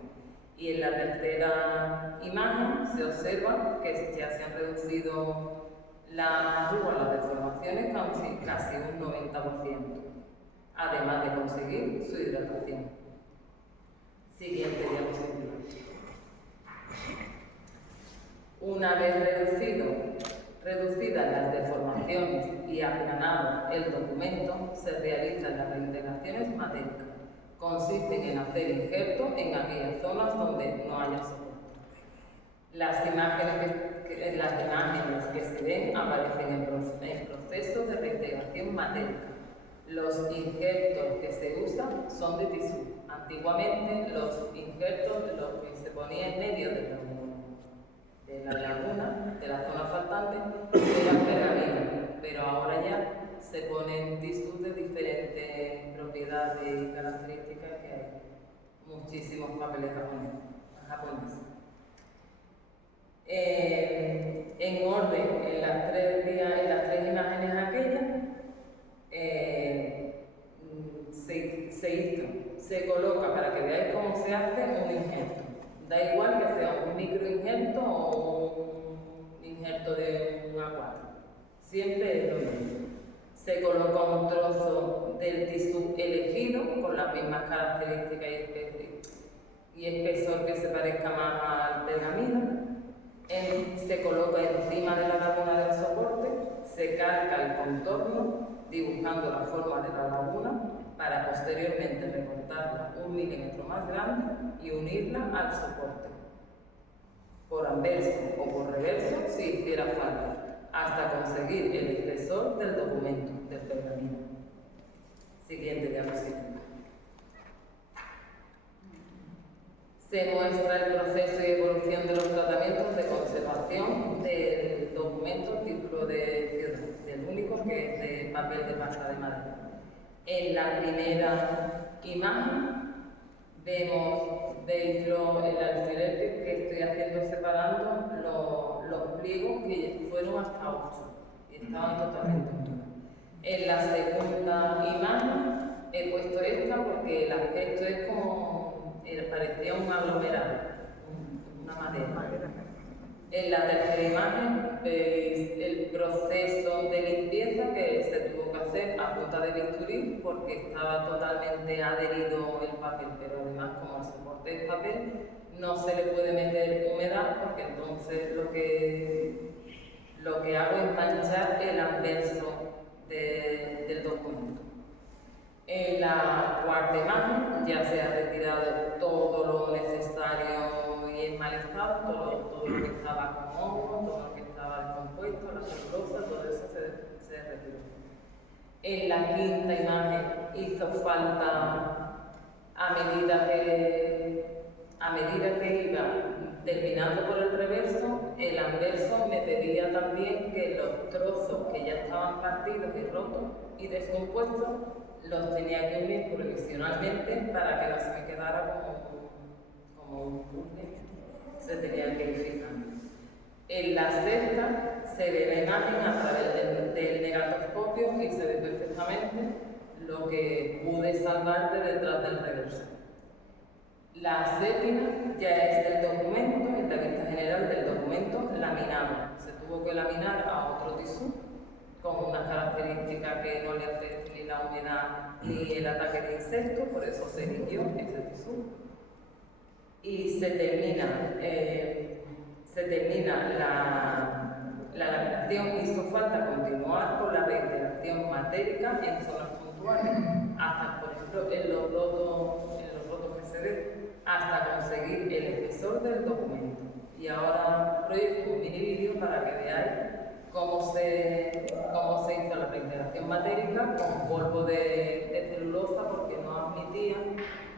Y en la tercera imagen se observa que ya se han reducido las deformaciones casi un 90%, además de conseguir su hidratación. Siguiente diapositiva. Una vez reducidas las deformaciones y aplanado el documento, se realizan las reintegraciones matéricas. Consisten en hacer injertos en aquellas zonas donde no haya soporte. Las imágenes que se ven aparecen en proceso de reintegración matérica. Los injertos que se usan son de tisú. Antiguamente los injertos los que se ponían en medio de la laguna, de la zona faltante, eran pergamino, pero ahora ya se ponen tisús de diferentes propiedades y características que hay. Muchísimos papeles japoneses. En orden, en las tres imágenes aquellas, se coloca, para que veáis cómo se hace, un injerto. Da igual que sea un microinjerto o un injerto de un A4. Siempre es lo mismo. Se coloca un trozo del tisú elegido con las mismas características y espesor que se parezca más al pergamino. Se coloca encima de la laguna del soporte, se calca el contorno dibujando la forma de la laguna para posteriormente recortarla 1 milímetro más grande y unirla al soporte, por anverso o por reverso si hiciera falta, hasta conseguir el espesor del documento, del pergamino. Siguiente diapositiva. Se muestra el proceso y evolución de los tratamientos de conservación del documento título de ciudad, del único que es de papel de pasta de madera. En la primera imagen veis el alfiler que estoy haciendo separando los pliegos que fueron hasta 8 y estaban totalmente unidos. En la segunda imagen he puesto esta porque el aspecto es como parecía un aglomerado, una madera. En la tercera imagen veis el proceso de limpieza que se tuvo que hacer a punta de bisturí porque estaba totalmente adherido el papel, pero además como el soporte es papel no se le puede meter humedad porque entonces lo que hago es manchar el anverso del documento. En la cuarta imagen ya se ha retirado todo lo necesario y esmaltado, todo lo que estaba con hongo, todo lo que estaba compuesto, la celulosa, todo eso se retiró. En la quinta imagen hizo falta, a medida que iba terminando por el reverso, el anverso me pedía también que los trozos que ya estaban partidos y rotos y descompuestos los tenía que unir provisionalmente para que no se me quedara como un puzzle. Se tenía que ir fijando. En la sexta se ve la imagen a través del negatoscopio y se ve perfectamente lo que pude salvar de detrás del reverso. La séptima ya es del documento, es la vista general del documento laminado. Se tuvo que laminar a otro tisú con unas características que no le afecten ni la humedad ni el ataque de insectos, por eso se eligió ese tisú. Y se termina la laminación. Hizo falta continuar con la reintegración matérica en zonas puntuales, hasta, por ejemplo, en los rotos que se ven, hasta conseguir el espesor del documento. Y ahora proyecto un mini vídeo para que veáis cómo se hizo la reintegración matérica con polvo de celulosa, porque no admitía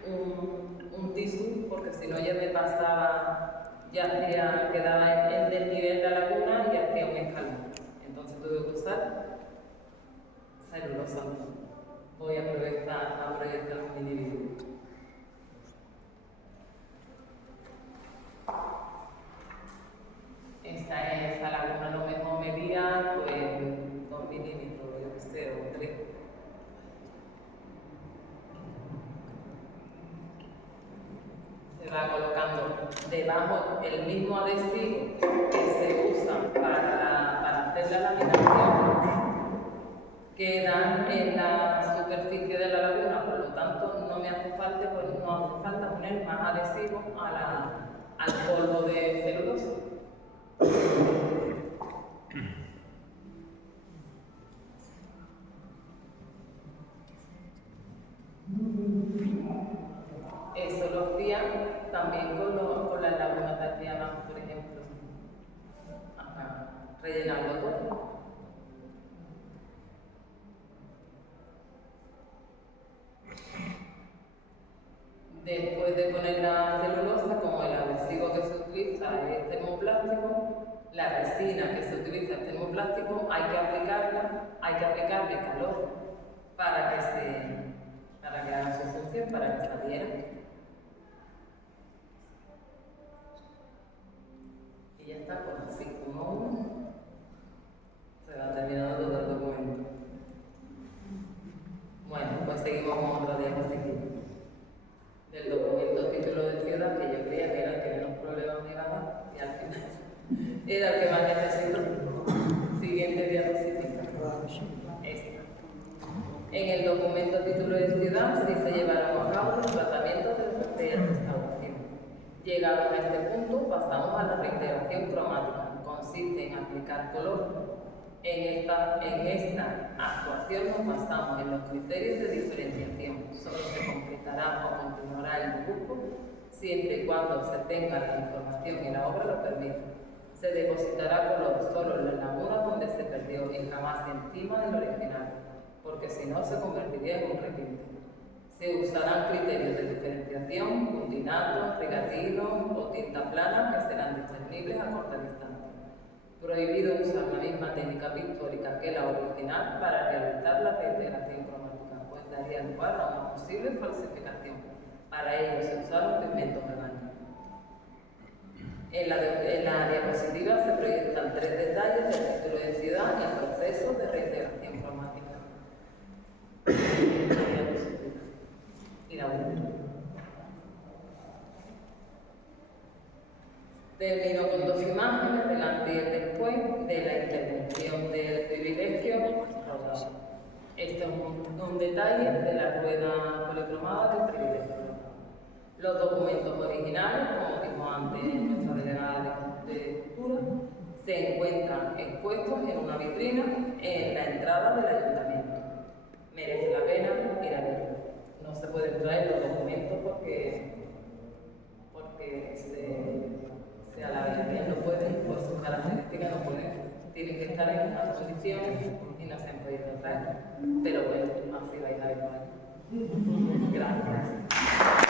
un tisú, porque si no ya me pasaba, quedaba en desnivel la laguna y hacía un escalón. Entonces tuve que usar celulosa. Voy a proyectar un mini vídeo. Esa laguna lo mejor medía pues 2 milímetros, yo que sé, o 3. Se va colocando debajo el mismo adhesivo que se usa para hacer la laminación, queda en la superficie de la laguna, por lo tanto no hace falta poner más adhesivo al polvo de celulosa. Eso lo hacía también con las lagunas de aquí abajo, por ejemplo, acá, rellenarlo todo. Después de poner la celulosa, como el adhesivo que se utiliza es termoplástico, la resina que se utiliza es termoplástico, hay que aplicarle calor para que haga su función, para que saliera. Y ya está, pues así como se va terminando todo el documento. Bueno, pues seguimos con otra diapositiva del documento título de ciudad, que yo creía que era el que menos problemas me iba a dar, y al final era el que más necesito. Siguiente diapositiva. Esta. En el documento título de ciudad sí se llevaron a cabo los tratamientos de restauración. Llegados a este punto, pasamos a la reintegración cromática. Consiste en aplicar color. En esta actuación nos basamos en los criterios de diferenciación. Solo se completará o continuará el dibujo siempre y cuando se tenga la información y la obra lo permita. Se depositará color solo en la laguna donde se perdió y jamás encima del original, porque si no se convertiría en un requinte. Se usarán criterios de diferenciación, puntinato, regatino o tinta plana que serán discernibles a corta distancia. Prohibido usar la misma técnica pictórica que la original para realizar la reintegración cromática, pues daría lugar a una posible falsificación. Para ello se usaron pigmentos orgánicos. En la diapositiva se proyectan 3 detalles del título de ciudad y el proceso de reintegración cromática. Y la última. Termino con 2 imágenes del antes y el después de la intervención del privilegio rodado. Este es un detalle de la rueda policromada del privilegio rodado. Los documentos originales, como dijo antes nuestra delegada de Cultura, se encuentran expuestos en una vitrina en la entrada del ayuntamiento. Merece la pena ir a verlo. No se pueden traer los documentos porque a la vez no pueden, por sus características no pueden, tienen que estar en unas condiciones y no se han podido traer. Pero bueno, así va a ir a ver. Gracias.